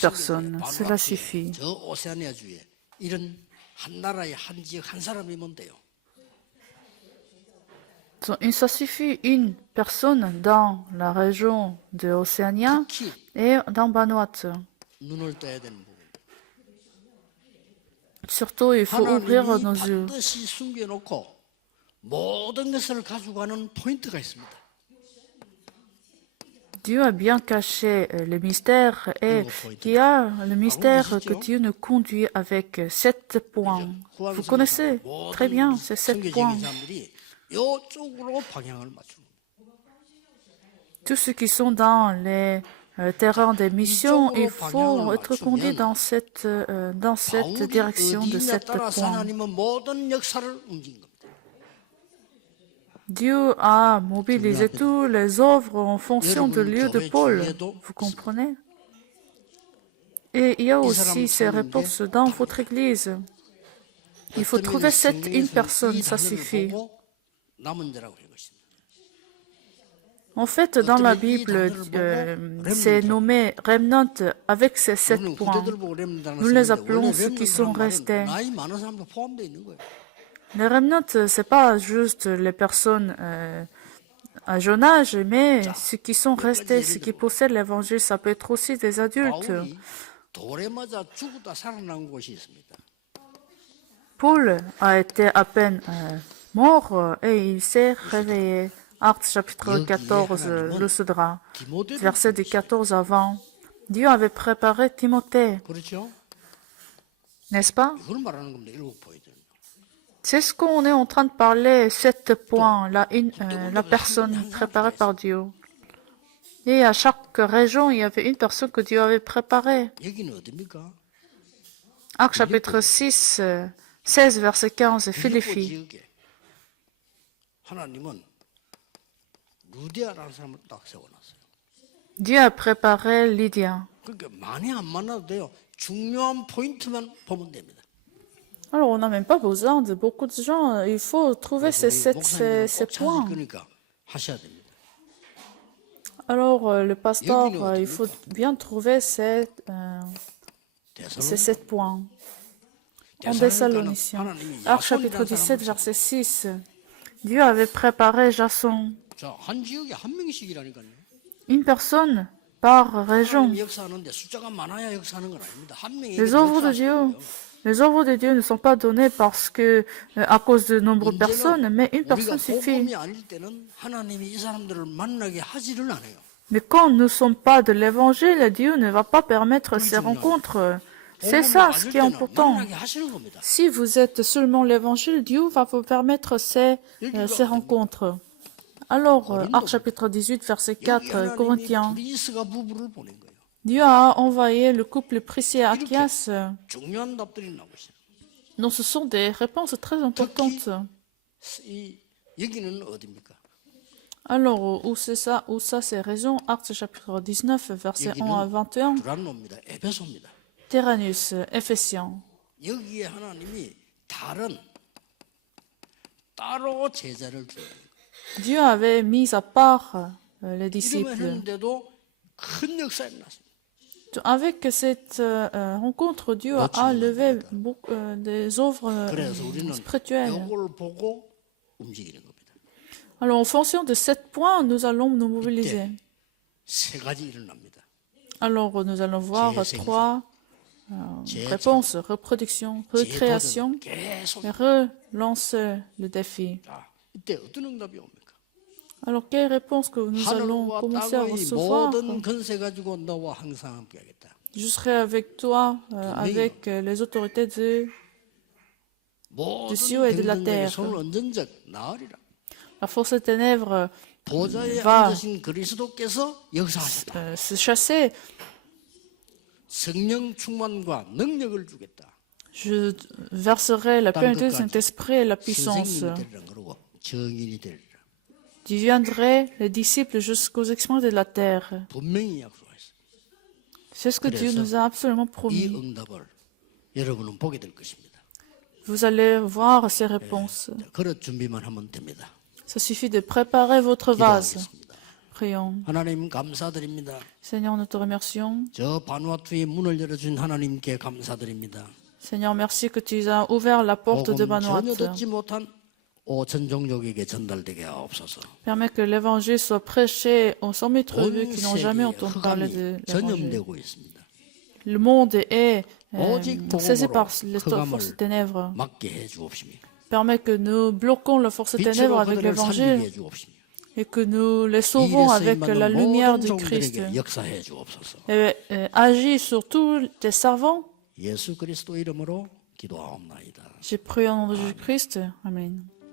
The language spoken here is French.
personne, cela suffit. 저 오세아니아주에 이런 한 나라의 한 지역 한 사람이면 돼요. Ça suffit une personne dans la région de Océania 특히 et dans Vanuatu. 눈을 떠야 되는 부분. Surtout, il faut ouvrir 하나님이 nos yeux. 반드시 숨겨놓고 모든 것을 가져가는 포인트가 있습니다. Dieu a bien caché le mystère et il y a le mystère que Dieu nous conduit avec 7 points. Vous connaissez très bien ces 7 points. 성경적인 사람들이 이쪽으로 방향을 맞추는 거예요. Tous ceux qui sont dans les terrains des missions, il faut être conduits dans cette direction de 바울이 7 따라서 points. 하나님은 모든 역사를 움직인 겁니다. Dieu a mobilisé tous les œuvres en fonction du lieu de Paul. Vous comprenez? Et il y a aussi ces réponses dans votre église. Il faut trouver une personne, ça suffit. 남은 자라고 한 것입니다. En fait, dans la Bible, c'est nommé remnant avec ces 7 points. Nous les appelons ceux qui sont restés. 나이 많은 사람도 포함되어 있는 거예요. Les remnants, c'est pas juste les personnes à jeune âge, mais ceux qui sont restés, ceux qui possèdent l'évangile, ça peut être aussi des adultes. 바울이 돌에 맞아 죽었다 살아난 곳이 있습니다. Paul a été à peine mort et il s'est réveillé. Actes chapitre 14, le Soudra, verset du 14 à 20. Dieu avait préparé Timothée, 그렇죠? n'est-ce pas? 이걸 말하는 겁니다. 7 포인트. C'est ce qu'on est en train de parler, 7 points, la personne préparée par Dieu. Et à chaque région, il y avait une personne que Dieu avait préparée. 여기는 어디입니까? Actes chapitre 6, 16, verset 15, Philippi. 지역에 하나님은 루디아라는 사람을 딱 세워놨어요. Dieu a préparé Lydia. 그러니까 많이 안 만나도 돼요. 중요한 포인트만 보면 됩니다. Alors, on n'a même pas besoin de beaucoup de gens. Il faut trouver ces 목사님들은 꼭 찾을 points. 거니까 하셔야 됩니다. Alors, le pasteur, il faut bien trouver ces 대선은 7 points. En Thessaloniciens, Actes chapitre 17, verset 6. Dieu avait préparé Jason, 자, 한 지역에 한 명씩이라니까요. une personne par région. 하나님이 역사하는데 숫자가 많아야 역사하는 건 아닙니다. 한 명이 Les œuvres de Dieu, les œuvres de Dieu ne sont pas données parce que à cause de nombreuses personnes, mais une personne suffit. 복음이 아닐 때는 하나님이 이 사람들을 만나게 하지를 않아요. Mais quand nous ne sommes pas de l'évangile, Dieu ne va pas permettre ces rencontres. C'est ça ce qui est important. 만나게 하시는 겁니다. Si vous êtes seulement l'évangile, Dieu va vous permettre ces rencontres. Alors, Actes chapitre 18, verset 4, Corinthiens. 브리스가 부부를 보낸 거예요. Dieu a envoyé le couple Priscille et Achias. 중요한 답들이 나오고 있어요. Donc, ce sont des réponses très importantes. 이 여기는 어디입니까? Alors, où ça, c'est raison. Actes chapitre 19, verset 1 à 21. 두란노입니다. 에베소입니다. Tyrannus, Éphésiens. 여기에 하나님이 따로 제자를 주어요. Dieu avait mis à part les 이름을 disciples. 했는데도 큰 역사가 났습니다. Avec cette rencontre, Dieu a levé des œuvres 그래서 우리는 spirituelles. 이걸 보고 움직이는 겁니다. Alors, en fonction de 7 points, nous allons nous mobiliser. 세 가지 일어납니다. Alors, nous allons voir 3 réponses. Reproduction, recréation 계속. et relancer le défi. 자, 이때 어떤 응답이 옵니까? Alors, quelle réponse que nous allons 하늘과 commencer à 땅의 recevoir? 모든 권세 가지고 너와 항상 함께하겠다. Je serai avec toi, avec les autorités de 모든 cieux et de la 병정에게 terre. 손을 얹은 적 나으리라. La force des ténèbres 보좌에 va 앉으신 그리스도께서 역사하시다. se chasser. 성령 충만과 능력을 주겠다. Je verserai la plénitude du Saint-Esprit et la puissance. 선생님이 되리라 그러고 정인이 되리라. Tu viendrais les disciples jusqu'aux extrémités de la terre. 분명히 약속하셨어요. C'est ce que Dieu nous a absolument 이 promis. 응답을 여러분은 보게 될 것입니다. Vous allez voir ces réponses. 자, 그릇 준비만 하면 됩니다. Ça suffit de préparer votre vase. 기도하겠습니다. Prions. 하나님 감사드립니다. Seigneur, nous te remercions. 저 바누아투의 문을 열어준 하나님께 감사드립니다. Seigneur, merci que tu as ouvert la porte de 복음 전혀 Vanuatu. 듣지 못한 오천 종족에게 전달되게 하옵소서. Permets que l'évangile soit prêché aux 100 000 tribus 온 qui n'ont jamais 세계에 entendu parler de 흑암이 l'évangile. 전염되고 있습니다. Le monde est 오직 saisi 복음으로 par les 흑암을 forces des ténèbres. 막게 해 주옵시며 Permets que nous bloquons la force des ténèbres 빛으로 avec 그들을 살리게 l'évangile 해 주옵시며 et que nous les 이 sauvons 일에 avec la 쓰임받는 lumière 모든 du Christ. 종들에게 역사해 주옵소서. Et agis sur tous tes servants. 예수 그리스도 이름으로 기도하옵나이다. J'ai prié au nom de Jésus-Christ. Amen.